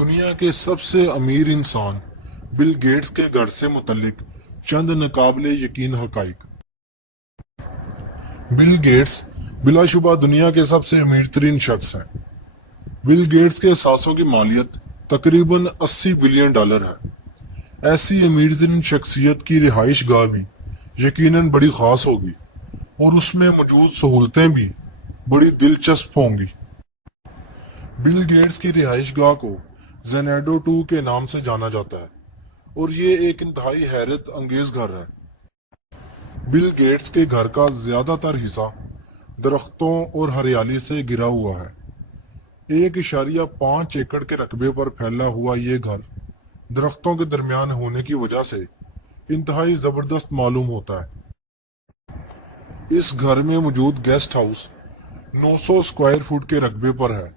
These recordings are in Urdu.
دنیا کے سب سے امیر انسان بل گیٹس کے گھر سے متعلق چند ناقابل یقین حقائق۔ بل گیٹس بلا شبہ دنیا کے سب سے امیر ترین شخص ہیں۔ بل گیٹس کے اثاثوں کی مالیت تقریباً $80 بلین ہے۔ ایسی امیر ترین شخصیت کی رہائش گاہ بھی یقیناً بڑی خاص ہوگی اور اس میں موجود سہولتیں بھی بڑی دلچسپ ہوں گی۔ بل گیٹس کی رہائش گاہ کو زینیڈو 2 کے نام سے جانا جاتا ہے اور یہ ایک انتہائی حیرت انگیز گھر ہے۔ بل گیٹس کے گھر کا زیادہ تر حصہ درختوں اور ہریالی سے گھرا ہوا ہے۔ 1.5 ایکڑ کے رقبے پر پھیلا ہوا یہ گھر درختوں کے درمیان ہونے کی وجہ سے انتہائی زبردست معلوم ہوتا ہے۔ اس گھر میں موجود گیسٹ ہاؤس 900 اسکوائر فٹ کے رقبے پر ہے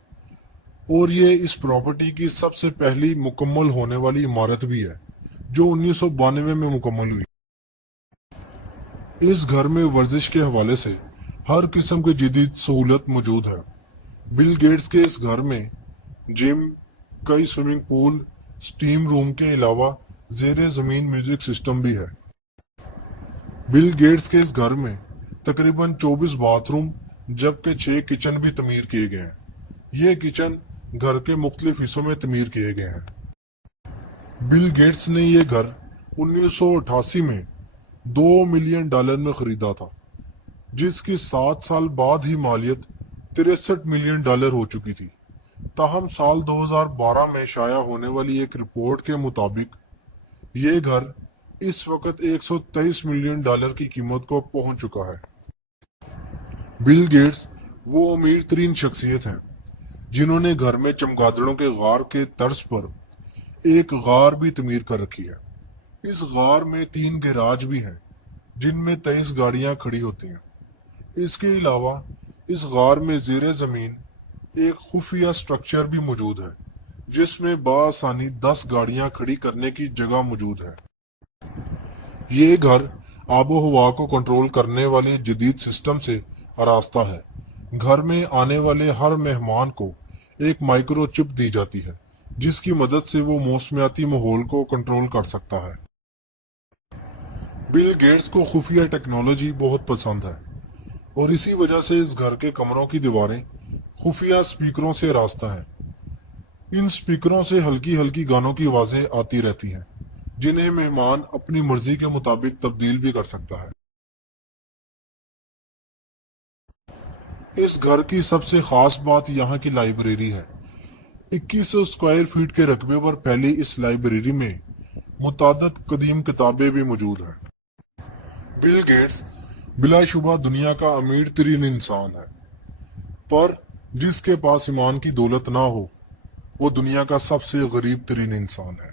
اور یہ اس پراپرٹی کی سب سے پہلی مکمل ہونے والی عمارت بھی ہے جو 1992 میں مکمل ہوئی۔ اس گھر میں ورزش کے حوالے سے ہر قسم کی جدید سہولت موجود ہے۔ بل گیٹس کے اس گھر میں جم، کئی سوئمنگ پول، سٹیم روم کے علاوہ زیر زمین میوزک سسٹم بھی ہے۔ بل گیٹس کے اس گھر میں تقریباً 24 باتھ روم جبکہ 6 کچن بھی تعمیر کیے گئے ہیں۔ یہ کچن گھر کے مختلف حصوں میں تعمیر کیے گئے ہیں۔ بل گیٹس نے یہ گھر 1988 میں $2 ملین میں خریدا تھا، جس کی 7 سال بعد ہی مالیت $63 ملین ہو چکی تھی۔ تاہم سال 2012 میں شائع ہونے والی ایک رپورٹ کے مطابق یہ گھر اس وقت $123 ملین کی قیمت کو پہنچ چکا ہے۔ بل گیٹس وہ امیر ترین شخصیت ہیں جنہوں نے گھر میں چمگادڑوں کے غار کے طرز پر ایک غار بھی تعمیر کر رکھی ہے۔ اس غار میں 3 گیراج بھی ہیں جن میں 23 گاڑیاں کھڑی ہوتی ہیں۔ اس کے علاوہ اس غار میں زیر زمین ایک خفیہ سٹرکچر بھی موجود ہے جس میں بآسانی 10 گاڑیاں کھڑی کرنے کی جگہ موجود ہے۔ یہ گھر آب و ہوا کو کنٹرول کرنے والے جدید سسٹم سے آراستہ ہے۔ گھر میں آنے والے ہر مہمان کو ایک مائکرو چپ دی جاتی ہے جس کی مدد سے وہ موسمیاتی ماحول کو کنٹرول کر سکتا ہے۔ بل گیٹس کو خفیہ ٹیکنالوجی بہت پسند ہے اور اسی وجہ سے اس گھر کے کمروں کی دیواریں خفیہ سپیکروں سے آراستہ ہیں۔ ان سپیکروں سے ہلکی ہلکی گانوں کی آوازیں آتی رہتی ہیں جنہیں مہمان اپنی مرضی کے مطابق تبدیل بھی کر سکتا ہے۔ اس گھر کی سب سے خاص بات یہاں کی لائبریری ہے۔ 2100 اسکوائر فٹ کے رقبے پر پھیلی اس لائبریری میں متعدد قدیم کتابیں بھی موجود ہیں۔ بل گیٹس بلا شبہ دنیا کا امیر ترین انسان ہے، پر جس کے پاس ایمان کی دولت نہ ہو وہ دنیا کا سب سے غریب ترین انسان ہے۔